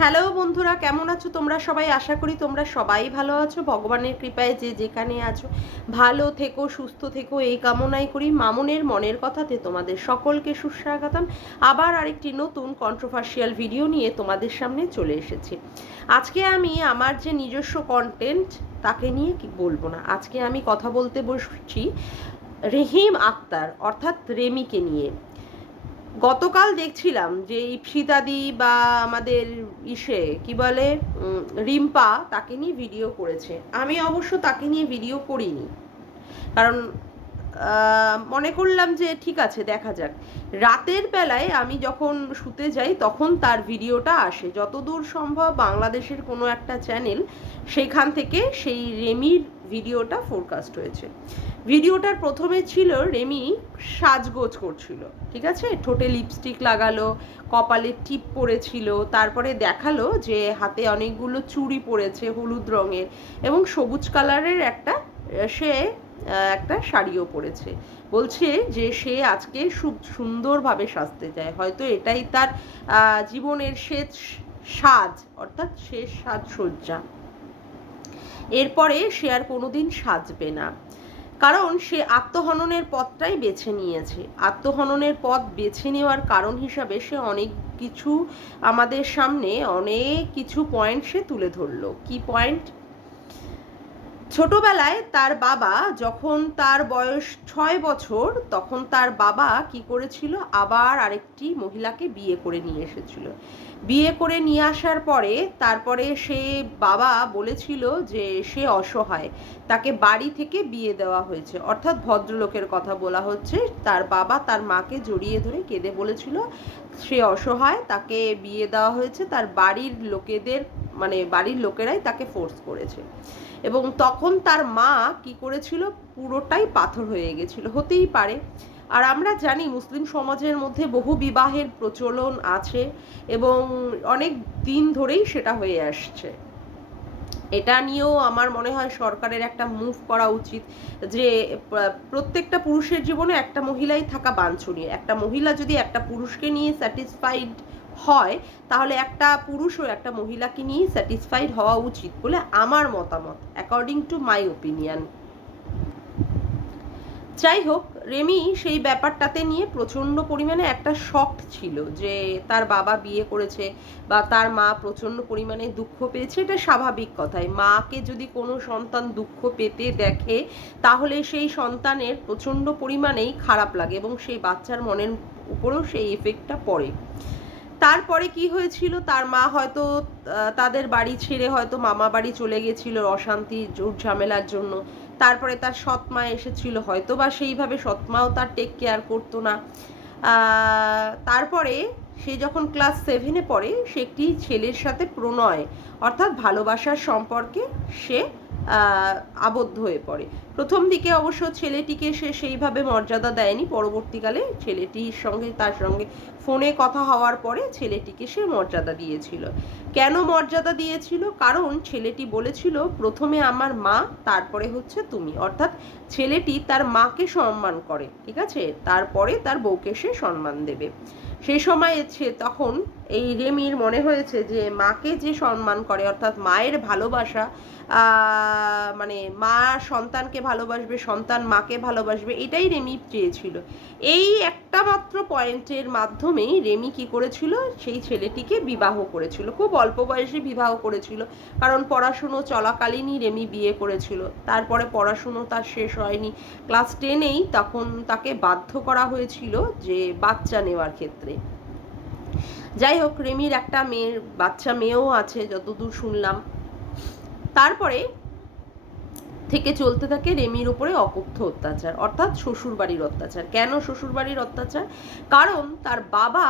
Hello বন্ধুরা, কেমন আছো তোমরা সবাই? আশা করি তোমরা সবাই ভালো আছো। ভগবানের কৃপায় যে যেখানে আছো ভালো থেকো, সুস্থ থেকো, এই কামনাই করি। মামুনের মনের কথাতে তোমাদের সকলকে সুস্বাগতম। আবার আরেকটি নতুন কন্ট্রোভার্সিয়াল ভিডিও নিয়ে তোমাদের সামনে চলে এসেছি। আজকে আমি আমার যে নিজস্ব কন্টেন্ট তাকে নিয়ে কি বলবো না, আজকে আমি কথা বলতে বসছি রহিম আক্তার অর্থাৎ রেমিকে নিয়ে। গতকাল দেখছিলাম যে ইপসিতাদি বা আমাদের কি বলে রিম্পা তাকে নিয়ে ভিডিও করেছে। আমি অবশ্য তাকে নিয়ে ভিডিও করিনি, কারণ মনে করলাম যে ঠিক আছে, দেখা যাক। রাতের বেলায় আমি যখন শুতে যাই তখন তার ভিডিওটা আসে, যতদূর সম্ভব বাংলাদেশের কোনো একটা চ্যানেল, সেখান থেকে সেই রেমির ভিডিওটা ফোরকাস্ট হয়েছে। ভিডিওটার প্রথমে ছিল রেমি সাজগোজ করছিল, ঠিক আছে, ঠোঁটে লিপস্টিক লাগালো, কপালে টিপ পরেছিল, তারপরে দেখালো যে হাতে অনেকগুলো চুড়ি পরেছে হলুদ রঙের এবং সবুজ কালারের সে একটা শাড়িও পরেছে। বলছে যে সে আজকে খুব সুন্দরভাবে সাজতে চায়, হয়তো এটাই তার জীবনের শেষ সাজ, অর্থাৎ শেষ সাজসজ্জা। এরপরে সে আর কোনোদিন সাজবে না, কারণ সে আত্মহননের পথটাই বেছে নিয়েছে। আত্মহননের পথ বেছে নেওয়ার কারণ হিসাবে সে অনেক কিছু আমাদের সামনে অনেক কিছু পয়েন্ট সে তুলে ধরলো। কি পয়েন্ট? ছোটবেলায় তার বাবা, যখন তার বয়স 6 বছর, তখন তার বাবা কি করেছিল, আবার আরেকটি মহিলাকে বিয়ে করে নিয়ে এসেছিল। বিয়ে করে নিয়ে আসার পরে তারপরে সে বাবা বলেছিল যে সে অসহায়, তাকে বাড়ি থেকে বিয়ে দেওয়া হয়েছে, অর্থাৎ ভদ্রলোকের কথা বলা হচ্ছে। তার বাবা তার মাকে জড়িয়ে ধরে কেঁদে বলেছিল সে অসহায়, তাকে বিয়ে দেওয়া হয়েছে, তার বাড়ির লোকেদের মানে বাড়ির লোকেরাই তাকে ফোর্স করেছে। এবং তখন তার মা কি করেছিল, পুরোটাই পাথর হয়ে গেছিল, হতেই পারে। আর আমরা জানি মুসলিম সমাজের মধ্যে বহু বিবাহের প্রচলন আছে এবং অনেক দিন ধরেই সেটা হয়ে আসছে। এটা নিয়েও আমার মনে হয় সরকারের একটা মুভ করা উচিত, যে প্রত্যেকটা পুরুষের জীবনে একটা মহিলাই থাকা বাঞ্ছনীয়। একটা মহিলা যদি একটা পুরুষকে নিয়ে স্যাটিসফাইড হয়, তাহলে একটা পুরুষও একটা মহিলাকে নিয়ে স্যাটিসফাইড হওয়া উচিত বলে আমার মতামত, অ্যাকর্ডিং টু মাই ওপিনিয়ন। যাই হোক, রেমি সেই ব্যাপারটাতে নিয়ে প্রচণ্ড পরিমাণে একটা শক ছিল যে তার বাবা বিয়ে করেছে বা তার মা প্রচণ্ড পরিমাণে দুঃখ পেয়েছে। এটা স্বাভাবিক কথাই, মাকে যদি কোনো সন্তান দুঃখ পেতে দেখে তাহলে সেই সন্তানের প্রচণ্ড পরিমাণেই খারাপ লাগে এবং সেই বাচ্চার মনের উপরেও সেই এফেক্টটা পড়ে। তারপরে কি হয়েছিল, তার মা হয়তো তাদের বাড়ি ছেড়ে হয়তো মামা বাড়ি চলে গেছিল অশান্তি ঝামেলার জন্য। তারপরে তার সৎ মা এসেছিল, হয়তো বা সেইভাবে সৎ মাও তার টেক কেয়ার করতো না। তারপরে সে যখন ক্লাস 7-এ পড়ে, সে একটি ছেলের সাথে প্রণয় অর্থাৎ ভালোবাসার সম্পর্কে সে আবদ্ধ হয়ে পড়ে। প্রথম দিকে অবশ্য ছেলেটিকে সে সেইভাবে মর্যাদা দেয়নি, পরবর্তীকালে তার সঙ্গে ফোনে কথা হওয়ার পরে ছেলেটিকে সে মর্যাদা দিয়েছিল। কেন মর্যাদা দিয়েছিল? কারণ ছেলেটি বলেছিল প্রথমে আমার মা, তারপরে হচ্ছে তুমি, অর্থাৎ ছেলেটি তার মাকে সম্মান করে, ঠিক আছে, তারপরে তার বউকে সে সম্মান দেবে। সেই সময় তখন এই রেমির মনে হয়েছে যে মাকে যে সম্মান করে, অর্থাৎ মায়ের ভালোবাসা, মানে মা সন্তানকে ভালোবাসবে, সন্তান মাকে ভালোবাসবে, এটাই রেমি চেয়েছিল। এই একটা মাত্র পয়েন্টের মাধ্যমেই রেমি কি করেছিল, সেই ছেলেটিকে বিবাহ করেছিল। খুব অল্প বয়সে বিবাহ করেছিল, কারণ পড়াশুনো চলাকালীনই রেমি বিয়ে করেছিল। তারপরে পড়াশুনো তার শেষ হয়নি, ক্লাস 10-এই তখন তাকে বাধ্য করা হয়েছিল যে বাচ্চা নেওয়ার ক্ষেত্রে। যাই হোক, রেমির একটা বাচ্চা মেয়েও আছে যতদূর শুনলাম। তারপরে থেকে চলতে থাকে রেমির উপরে অকথ্য অত্যাচার, অর্থাৎ শ্বশুরবাড়ির অত্যাচার। কেন শ্বশুরবাড়ির অত্যাচার? কারণ তার বাবা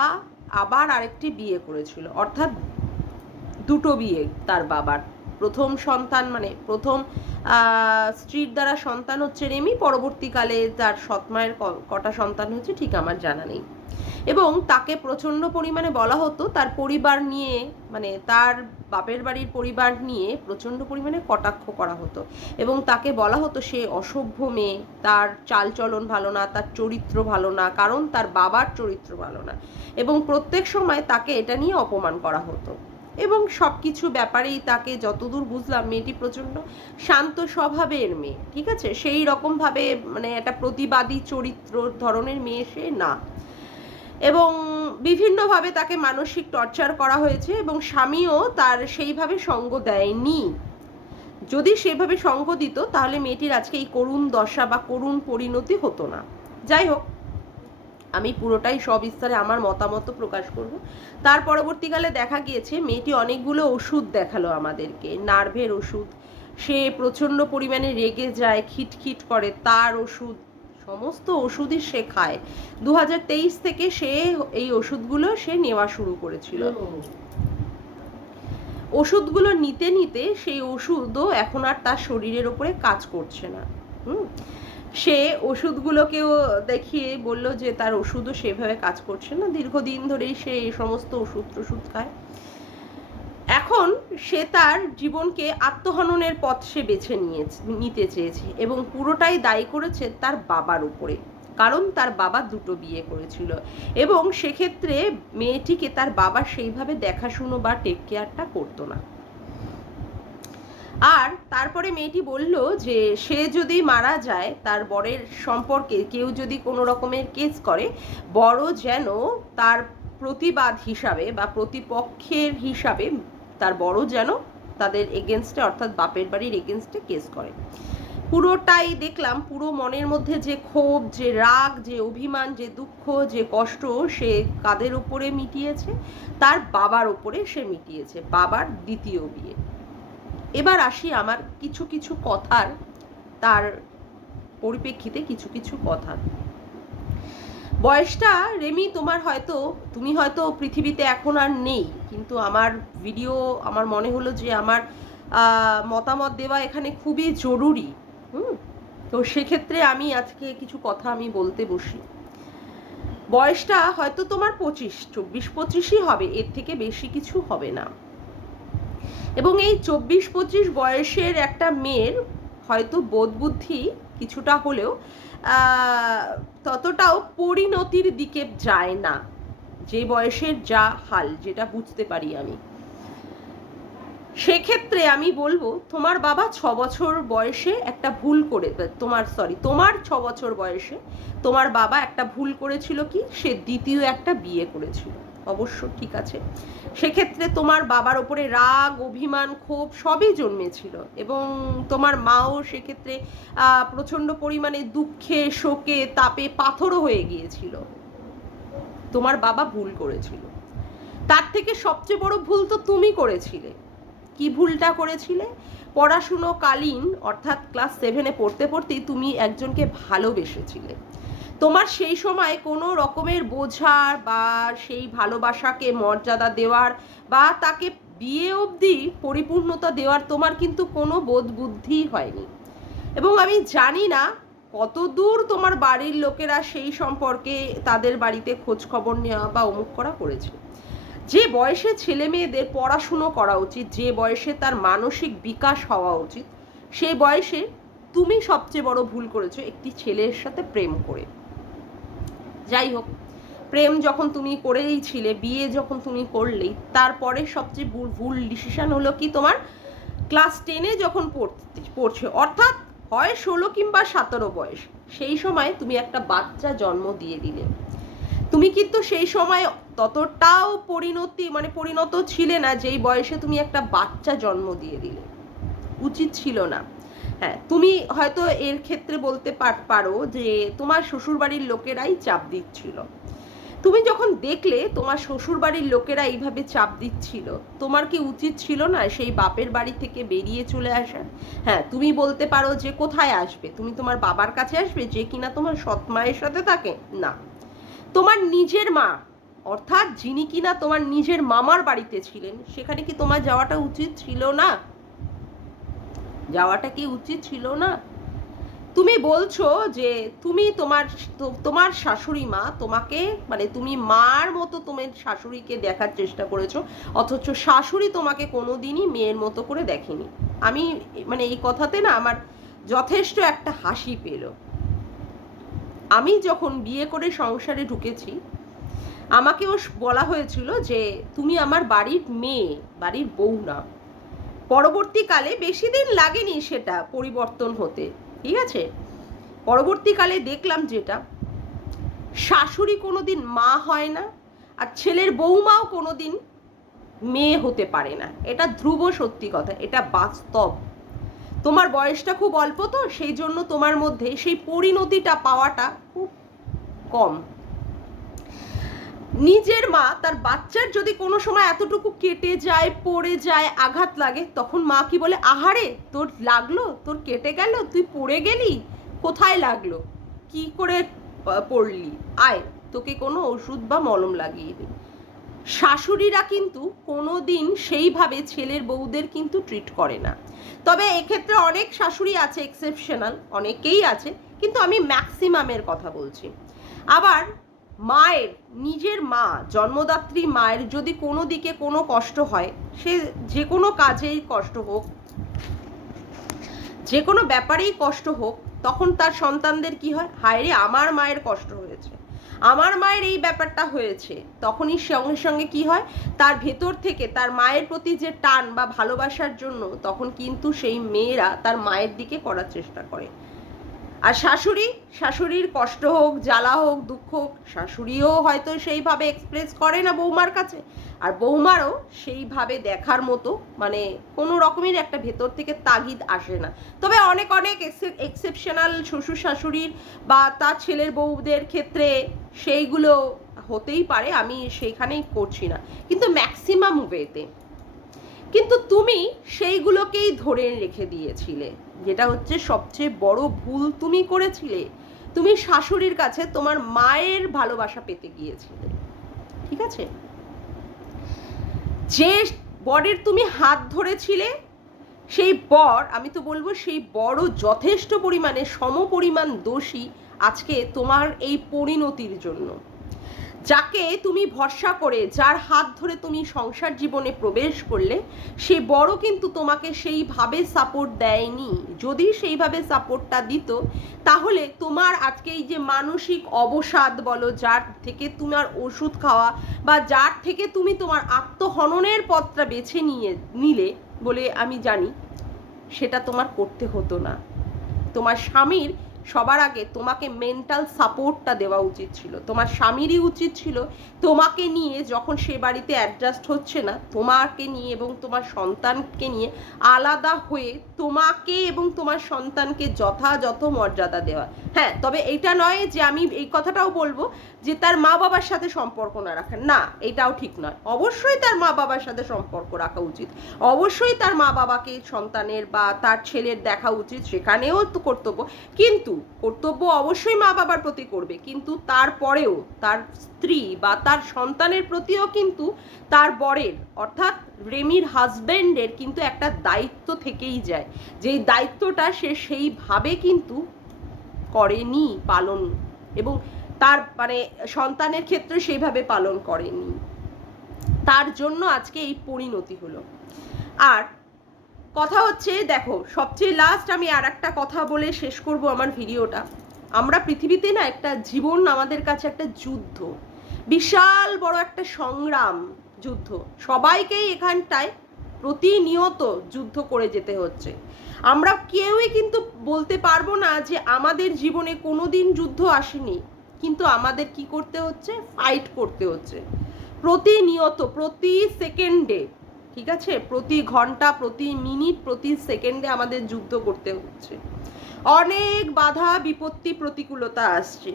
আবার আরেকটি বিয়ে করেছিল, অর্থাৎ দুটো বিয়ে তার বাবার। প্রথম সন্তান মানে প্রথম স্ত্রীর দ্বারা সন্তান হচ্ছে রেমি, পরবর্তীকালে তার সৎমায়ের কটা সন্তান হচ্ছে ঠিক আমার জানা নেই। এবং তাকে প্রচণ্ড পরিমাণে বলা হতো তার পরিবার নিয়ে, মানে তার বাপের বাড়ির পরিবার নিয়ে প্রচণ্ড পরিমাণে কটাক্ষ করা হতো এবং তাকে বলা হতো সে অসভ্য মেয়ে, তার চালচলন ভালো না, তার চরিত্র ভালো না, কারণ তার বাবার চরিত্র ভালো না, এবং প্রত্যেক সময় তাকে এটা নিয়ে অপমান করা হতো। এবং সব কিছু ব্যাপারেই তাকে যতদূর বুঝলাম মেয়েটি প্রচণ্ড শান্ত স্বভাবের মেয়ে, ঠিক আছে, সেই রকমভাবে মানে একটা প্রতিবাদী চরিত্র ধরনের মেয়ে সে না। এবং বিভিন্নভাবে তাকে মানসিক টর্চার করা হয়েছে এবং স্বামীও তার সেইভাবে সঙ্গ দেয়নি। যদি সেভাবে সঙ্গ দিত তাহলে মেয়েটির আজকে এই করুণ দশা বা করুণ পরিণতি হতো না। যাই হোক, আমি পুরোটাই সবিস্তারে আমার মতামত প্রকাশ করব। তার পরবর্তীকালে দেখা গিয়েছে মেয়েটি অনেকগুলো ওষুধ দেখালো আমাদেরকে, নার্ভের ওষুধ, সে প্রচণ্ড পরিমাণে রেগে যায়, খিটখিট করে, তার ওষুধ, সমস্ত ওষুধই সে খায়। 2023 থেকে সে এই ওষুধগুলো সে নেওয়া শুরু করেছিল। ওষুধগুলো নিতে নিতে সেই ওষুধও এখন আর তার শরীরের ওপরে কাজ করছে না। সে ওষুধগুলোকেও দেখিয়ে বলল যে তার ওষুধও সেভাবে কাজ করছে না, দীর্ঘদিন ধরেই সে এই সমস্ত ওষুধ খায়। এখন সে তার জীবনকে আত্মহননের পথ সে বেছে নিতে চেয়েছে এবং পুরোটাই দায়ী করেছে তার বাবার উপরে, কারণ তার বাবা দুটো বিয়ে করেছিল এবং সেক্ষেত্রে মেয়েটিকে তার বাবা সেইভাবে দেখাশুনো বা টেক কেয়ারটা করতো না। আর তারপরে মেয়েটি বলল যে সে যদি মারা যায়, তার বরের সম্পর্কে কেউ যদি কোনো রকমের কেস করে, বড় যেন তার প্রতিবাদ হিসাবে বা প্রতিপক্ষের হিসাবে তার বড় যেন তাদের এগেনস্টে অর্থাৎ বাপের বাড়ির এগেনস্টে কেস করে। পুরোটাই দেখলাম, পুরো মনের মধ্যে যে ক্ষোভ, যে রাগ, যে অভিমান, যে দুঃখ, যে কষ্ট সে কাদের উপরে মিটিয়েছে, তার বাবার উপরে সে মিটিয়েছে, বাবার দ্বিতীয় বিয়ে। এবার আসি আমার কিছু কিছু কথার, তার পরিপ্রেক্ষিতে কিছু কিছু কথা। বয়সটা রেমি তুমি হয়তো পৃথিবীতে এখন আর নেই, কিন্তু আমার ভিডিও আমার মনে হলো যে আমার মতামত দেওয়া এখানে খুবই জরুরি। তো সেক্ষেত্রে আমি আজকে কিছু কথা আমি বলতে বসি। বয়সটা হয়তো তোমার 24-25ই হবে, এর থেকে বেশি কিছু হবে না। এবং এই 24-25 বয়সের একটা মেয়ের হয়তো বোধ বুদ্ধি কিছুটা হলেও ততটাও পরিণতির দিকে যায় না, যে বয়সের যা হাল, যেটা বুঝতে পারি আমি। সেক্ষেত্রে আমি বলবো তোমার বাবা 6 বছর বয়সে একটা ভুল করে, তোমার 6 বছর বয়সে তোমার বাবা একটা ভুল করেছিল, কি সে দ্বিতীয় একটা বিয়ে করেছিল, অবশ্য ঠিক আছে। সেক্ষেত্রে তোমার বাবার ওপরে রাগ, অভিমান, ক্ষোভ সবই জন্মেছিল এবং তোমার মাও সেক্ষেত্রে প্রচণ্ড পরিমাণে দুঃখে, শোকে, তাপে পাথরও হয়ে গিয়েছিল। তোমার বাবা ভুল করেছিল, তার থেকে সবচেয়ে বড় ভুল তো তুমি করেছিলে। কি ভুলটা করেছিলে? পড়াশুনোকালীন অর্থাৎ ক্লাস 7-এ পড়তে পড়তেই তুমি একজনকে ভালোবেসেছিলে। তোমার সেই সময় কোনো রকমের বোঝার বা সেই ভালোবাসাকে মর্যাদা দেওয়ার বা তাকে বিয়ে অবধি পরিপূর্ণতা দেওয়ার তোমার কিন্তু কোনো বোধ বুদ্ধি হয়নি। এবং আমি জানি না কত দূর তোমার বাড়ির লোকেরা সেই সম্পর্কে তাদের বাড়িতে খোঁজ খবর নেওয়া বা অমুক করা করেছে। যে বয়সে ছেলে মেয়েদের পড়াশুনো করা উচিত, যে বয়সে তার মানসিক বিকাশ হওয়া উচিত, সেই বয়সে তুমি সবচেয়ে বড় ভুল করেছো একটি ছেলের সাথে প্রেম করে। যাই হোক, প্রেম যখন তুমি করেই ছিলে, বিয়ে যখন তুমি করলেই, তারপরে সবচেয়ে ভুল ডিসিশন হলো কি তোমার ক্লাস 10-এ যখন পড়ছে, অর্থাৎ হয় 16 কিংবা 17 বয়স, সেই সময় তুমি একটা বাচ্চা জন্ম দিয়ে দিলে। তুমি কিন্তু সেই সময় ততটাও পরিণত ছিলে না যেই বয়সে তুমি একটা বাচ্চা জন্ম দিয়ে দিলে, উচিত ছিল না। হ্যাঁ, তুমি হয়তো এর ক্ষেত্রে বলতে পারো যে তোমার শ্বশুরবাড়ির লোকেরাই চাপ দিচ্ছিল। তুমি যখন দেখলে তোমার শ্বশুরবাড়ির লোকেরা এইভাবে চাপ দিচ্ছিল, তোমার কি উচিত ছিল না সেই বাপের বাড়ি থেকে বেরিয়ে চলে আসা? হ্যাঁ, তুমি বলতে পারো যে কোথায় আসবে, তুমি তোমার বাবার কাছে আসবে যে কিনা তোমার সৎ মায়ের সাথে থাকে? না, তোমার নিজের মা অর্থাৎ যিনি কিনা তোমার নিজের মামার বাড়িতে ছিলেন, সেখানে কি তোমার যাওয়াটা উচিত ছিল না? যাওয়াটা কি উচিত ছিল না? তুমি বলছো যে তুমি তোমার শাশুড়ি মা তোমাকে, মানে তুমি মার মতো তোমার শাশুড়িকে দেখার চেষ্টা করেছো, অথচ শাশুড়ি তোমাকে কোনোদিনই মেয়ের মতো করে দেখেনি। আমি মানে এই কথাতে না আমার যথেষ্ট একটা হাসি পেল। আমি যখন বিয়ে করে সংসারে ঢুকেছি, আমাকেও বলা হয়েছিল যে তুমি আমার বাড়ির মেয়ে, বাড়ির বউ না। পরবর্তীকালে বেশি দিন লাগেনি সেটা পরিবর্তন হতে, ঠিক আছে। পরবর্তীকালে দেখলাম যেটা, শাশুড়ি কোনোদিন মা হয় না, আর ছেলের বৌমাও কোনোদিন মেয়ে হতে পারে না। এটা ধ্রুব সত্যি কথা, এটা বাস্তব। তোমার বয়সটা খুব অল্প, তো সেই জন্য তোমার মধ্যে সেই পরিণতিটা পাওয়াটা খুব কম। নিজের মা তার বাচ্চার যদি কোনো সময় এতটুকু কেটে যায়, পড়ে যায়, আঘাত লাগে, তখন মা কি বলে, আহারে তোর লাগলো, তোর কেটে গেল, তুই পড়ে গেলি, কোথায় লাগলো, কি করে পড়লি, আয় তোকে কোনো ওষুধ বা মলম লাগিয়ে দিই। শাশুড়িরা কিন্তু কোনো দিন সেইভাবে ছেলের বউদের কিন্তু ট্রিট করে না। তবে এক্ষেত্রে অনেক শাশুড়ি আছে এক্সেপশনাল, অনেকেই আছে, কিন্তু আমি ম্যাক্সিমামের কথা বলছি। আবার মায়ের, নিজের মা, জন্মদাত্রী মায়ের যদি কোনো দিকে কোনো কষ্ট হয়, সে যে কোনো কাজেই কষ্ট হোক, যে কোনো ব্যাপারেই কষ্ট হোক, তখন তার সন্তানদের কি হয়, হায় রে আমার মায়ের কষ্ট হয়েছে, আমার মায়ের এই ব্যাপারটা হয়েছে, তখনই সঙ্গে সঙ্গে কি হয়, তার ভেতর থেকে তার মায়ের প্রতি যে টান বা ভালোবাসার জন্য তখন কিন্তু সেই মেয়েরা তার মায়ের দিকে করার চেষ্টা করে। আর শাশুড়ির কষ্ট হোক, জ্বালা হোক, দুঃখ হোক, শাশুড়িও হয়তো সেইভাবে এক্সপ্রেস করে না বৌমার কাছে, আর বৌমারও সেইভাবে দেখার মতো মানে কোনো রকমের একটা ভেতর থেকে তাগিদ আসে না। তবে অনেক অনেক এক্সেপশনাল শ্বশুর শাশুড়ির বা তার ছেলের বউদের ক্ষেত্রে সেইগুলো হতেই পারে, আমি সেইখানেই করছি না, কিন্তু ম্যাক্সিমাম ওয়েতে। কিন্তু তুমি সেইগুলোকেই ধরে রেখে দিয়েছিলে, যেটা হচ্ছে সবচেয়ে বড় ভুল তুমি করেছিলে। তুমি শাশুড়ির কাছে তোমার মায়ের ভালোবাসা পেতে গিয়েছিলে, ঠিক আছে। যে বরের তুমি হাত ধরেছিলে, সেই বর, আমি তো বলবো সেই বড় যথেষ্ট পরিমাণে সমপরিমাণ দোষী আজকে তোমার এই পরিণতির জন্য। যাকে তুমি ভরসা করে, যার হাত ধরে তুমি সংসার জীবনে প্রবেশ করলে, সে বড় কিন্তু তোমাকে সেইভাবে সাপোর্ট দেয়নি। যদি সেইভাবে সাপোর্টটা দিত, তাহলে তোমার আজকে এই যে মানসিক অবসাদ বলো, যার থেকে তোমার ওষুধ খাওয়া বা যার থেকে তুমি তোমার আত্মহননের পথটা বেছে নিলে বলে আমি জানি, সেটা তোমার করতে হতো না। তোমার স্বামীর সবার আগে তোমাকে মেন্টাল সাপোর্টটা দেওয়া উচিত ছিল। তোমার স্বামীরই উচিত ছিল তোমাকে নিয়ে, যখন সে বাড়িতে অ্যাডজাস্ট হচ্ছে না, তোমাকে নিয়ে এবং তোমার সন্তানকে নিয়ে আলাদা হয়ে তোমাকে এবং তোমার সন্তানকে যথাযথ মর্যাদা দেওয়া। হ্যাঁ, তবে এইটা নয় যে আমি এই কথাটাও বলবো যে তার মা বাবার সাথে সম্পর্ক না রাখেন, না, এটাও ঠিক নয়। অবশ্যই তার মা বাবার সাথে সম্পর্ক রাখা উচিত, অবশ্যই তার মা বাবাকে সন্তানের বা তার ছেলের দেখা উচিত, সেখানেও তো কর্তব্য, কিন্তু কর্তব্য অবশ্যই মা বাবার প্রতি করবে, কিন্তু তারপরেও তার স্ত্রী বা তার সন্তানের প্রতিও কিন্তু তার বরের, অর্থাৎ রেমির হাজবেন্ডের কিন্তু একটা দায়িত্ব থেকেই যায়, যেই দায়িত্বটা সে সেইভাবে কিন্তু করেনি পালন, এবং তার মানে সন্তানের ক্ষেত্রে সেইভাবে পালন করেনি, তার জন্য আজকে এই পরিণতি হলো। আর কথা হচ্ছে, দেখো সবচেয়ে লাস্ট আমি আর একটা কথা বলে শেষ করব আমার ভিডিওটা। আমরা পৃথিবীতে না, একটা জীবন আমাদের কাছে একটা যুদ্ধ, বিশাল বড় একটা সংগ্রাম, যুদ্ধ, সবাইকেই এখানটায় প্রতিনিয়ত যুদ্ধ করে যেতে হচ্ছে। আমরা কেউই কিন্তু বলতে পারবো না যে আমাদের জীবনে কোনোদিন যুদ্ধ আসেনি, কিন্তু আমাদের কি করতে হচ্ছে, ফাইট করতে হচ্ছে প্রতিনিয়ত, প্রতি সেকেন্ডে, ঠিক আছে, প্রতি ঘন্টা, প্রতি মিনিট, প্রতি সেকেন্ডে আমাদের যুদ্ধ করতে হচ্ছে। অনেক বাধা বিপত্তি প্রতিকূলতা আসছে।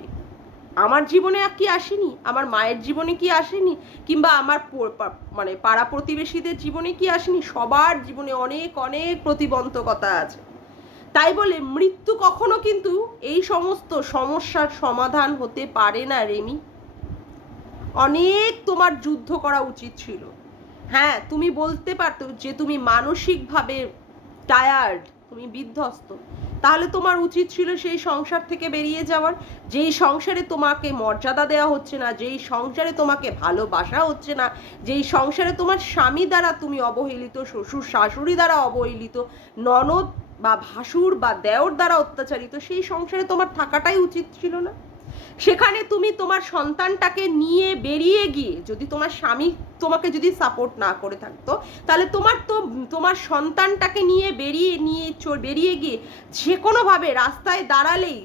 আমার জীবনে কি আসেনি, আমার মায়ের জীবনে কি আসেনি, কিংবা আমার মানে পাড়া প্রতিবেশীদের জীবনে কি আসেনি, সবার জীবনে অনেক অনেক প্রতিবন্ধকতা আছে। তাই বলে মৃত্যু কখনো কিন্তু এই সমস্ত সমস্যার সমাধান হতে পারে না রেমি। অনেক তোমার যুদ্ধ করা উচিত ছিল। হ্যাঁ, তুমি বলতে পারতো যে তুমি মানসিকভাবে টায়ার্ড, তুমি বিধ্বস্ত, তাহলে তোমার উচিত ছিল সেই সংসার থেকে বেরিয়ে যাওয়ার। যেই সংসারে তোমাকে মর্যাদা দেওয়া হচ্ছে না, যেই সংসারে তোমাকে ভালোবাসা হচ্ছে না, যেই সংসারে তোমার স্বামী দ্বারা তুমি অবহেলিত, শ্বশুর শাশুড়ি দ্বারা অবহেলিত, ননদ বা ভাসুর বা দেওর দ্বারা অত্যাচারিত, সেই সংসারে তোমার থাকাটাই উচিত ছিল না। সেখানে তুমি তোমার সন্তানটাকে নিয়ে বেরিয়ে গিয়ে, যদি তোমার স্বামী তোমাকে যদি সাপোর্ট না করে থাকতো, তাহলে তোমার সন্তানটাকে নিয়ে বেরিয়ে গিয়ে যে কোনোভাবে রাস্তায় দাঁড়ালেই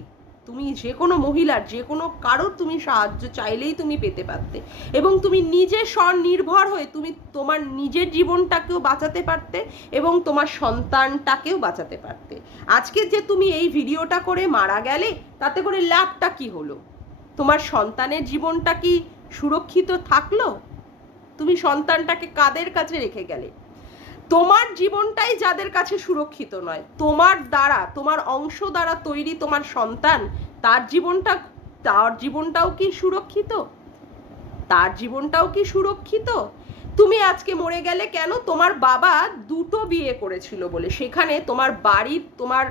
তুমি যে কোনো মহিলার, যে কোনো কারোর তুমি সাহায্য চাইলেই তুমি পেতে পারতে, এবং তুমি নিজে স্বনির্ভর হয়ে তুমি তোমার নিজের জীবনটাকেও বাঁচাতে পারতে এবং তোমার সন্তানটাকেও বাঁচাতে পারতে। আজকে যে তুমি এই ভিডিওটা করে মারা গেলে, তাতে করে লাভটা কি হলো? তোমার সন্তানের জীবনটা কি সুরক্ষিত থাকলো? তুমি সন্তানটাকে কাদের কাছে রেখে গেলে? তোমার জীবনটাই যাদের কাছে সুরক্ষিত নয়, তোমার অংশ দ্বারা তৈরি তোমার সন্তান, তার জীবনটাও কি সুরক্ষিত? তার জীবনটাও কি সুরক্ষিত? তুমি আজকে মরে গেলে কেন? তোমার বাবা দুটো বিয়ে করেছিল বলে, সেখানে তোমার বাড়ির, তোমার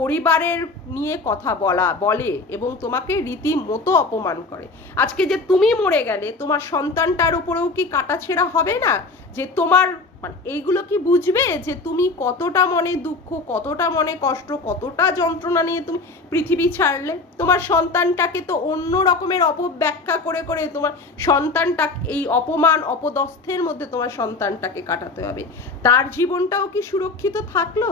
পরিবারের নিয়ে কথা বলে এবং তোমাকে রীতিমতো অপমান করে। আজকে যে তুমি মরে গেলে, তোমার সন্তানটার উপরেও কি কাটাছেঁড়া হবে না? যে তোমার মানে এইগুলো কি বুঝবে যে তুমি কতটা মনে দুঃখ, কতটা মনে কষ্ট, কতটা যন্ত্রণা নিয়ে তুমি পৃথিবী ছাড়লে? তোমার সন্তানটাকে তো অন্য রকমের অপব্যাখ্যা করে করে তোমার সন্তানটা এই অপমান অপদস্থের মধ্যে তোমার সন্তানটাকে কাটাতে হবে। তার জীবনটাও কি সুরক্ষিত থাকলো?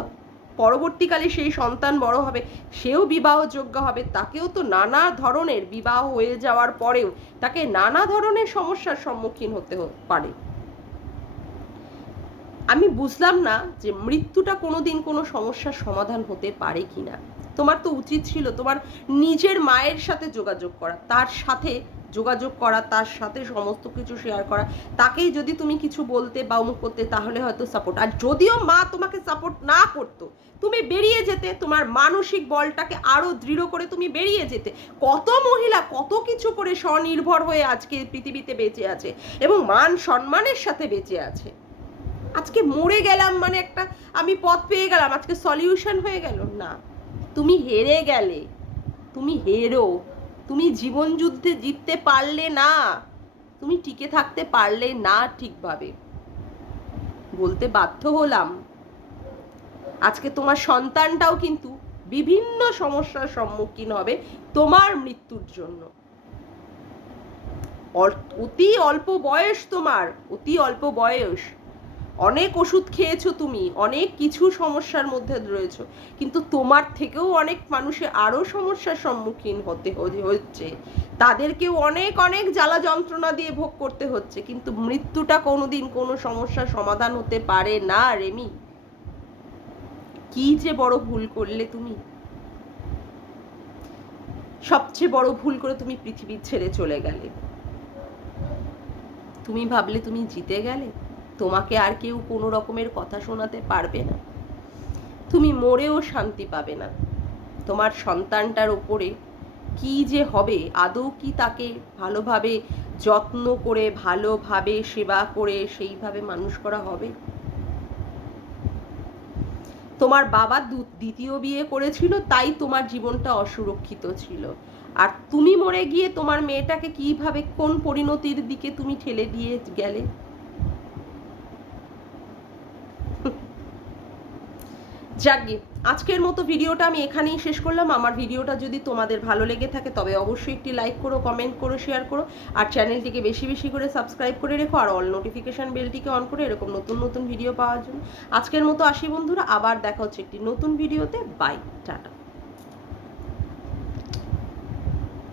পরবর্তীকালে সেই সন্তান বড় হবে, সেও বিবাহযোগ্য হবে, তাকেও তো নানা ধরনের, বিবাহ হয়ে যাওয়ার পরেও তাকে নানা ধরনের সমস্যার সম্মুখীন হতে পারে। আমি বুঝলাম না যে মৃত্যুটা কোনোদিন কোনো সমস্যার সমাধান হতে পারে কিনা। তোমার তো উচিত ছিল তোমার নিজের মায়ের সাথে যোগাযোগ করা, তার সাথে সমস্ত কিছু শেয়ার করা। তাকেই যদি তুমি কিছু বলতে বা অমুক করতে, তাহলে হয়তো সাপোর্ট। আর যদিও মা তোমাকে সাপোর্ট না করতো, তুমি বেরিয়ে যেতে, তোমার মানসিক বলটাকে আরো দৃঢ় করে তুমি বেরিয়ে যেতে। কত মহিলা কত কিছু করে স্বনির্ভর হয়ে আজকে পৃথিবীতে বেঁচে আছে এবং মান সম্মানের সাথে বেঁচে আছে। আজকে মরে গেলাম মানে একটা আমি পথ পেয়ে গেলাম, আজকে সলিউশন হয়ে গেল না। তুমি হেরে গেলে, তুমি হেরো, তুমি জীবন যুদ্ধে জিততে পারলে না, তুমি টিকে থাকতে পারলে না ঠিকভাবে। বলতে বাধ্য হলাম। আজকে তোমার সন্তানটাও কিন্তু বিভিন্ন সমস্যার সম্মুখীন হবে তোমার মৃত্যুর জন্য। অতি অল্প বয়স তোমার, অতি অল্প বয়স, অনেক ওষুধ খেয়েছো তুমি, অনেক কিছু সমস্যার মধ্যে রয়েছো, কিন্তু তোমার থেকেও অনেক মানুষের আরো সমস্যার সম্মুখীন হতে হচ্ছে, তাদেরকেও অনেক অনেক জ্বালা যন্ত্রণা দিয়ে ভোগ করতে হচ্ছে, কিন্তু মৃত্যুটা কোনোদিন কোনো সমস্যার সমাধান হতে পারে না। রেমি, কি যে বড় ভুল করলে তুমি। সবচেয়ে বড় ভুল করে তুমি পৃথিবী ছেড়ে চলে গেলে। তুমি ভাবলে তুমি জিতে গেলে, তোমাকে আর কেউ কোনো রকমের কথা শোনাতে পারবে না, তুমি মরেও শান্তি পাবে না। তোমার সন্তানটার ওপরে কি যে হবে, আদৌ কি তাকে ভালোভাবে যত্ন করে, ভালোভাবে সেবা করে সেইভাবে মানুষ করা হবে? তোমার বাবা দ্বিতীয় বিয়ে করেছিল, তাই তোমার জীবনটা অসুরক্ষিত ছিল। আর তুমি মরে গিয়ে তোমার মেয়েটাকে কিভাবে, কোন পরিণতির দিকে তুমি ঠেলে দিয়ে গেলে? যাকে আজকের মতো ভিডিওটা আমি এখানেই শেষ করলাম। আমার ভিডিওটা যদি তোমাদের ভালো লেগে থাকে তবে অবশ্যই একটি লাইক করো, কমেন্ট করো, শেয়ার করো, আর চ্যানেলটিকে বেশি বেশি করে সাবস্ক্রাইব করে রেখো, আর অল নোটিফিকেশন বেলটিকে অন করে এরকম নতুন নতুন ভিডিও পাওয়ার জন্য। আজকের মতো আসি বন্ধুরা, আবার দেখা হচ্ছে একটি নতুন ভিডিওতে। Bye, tata.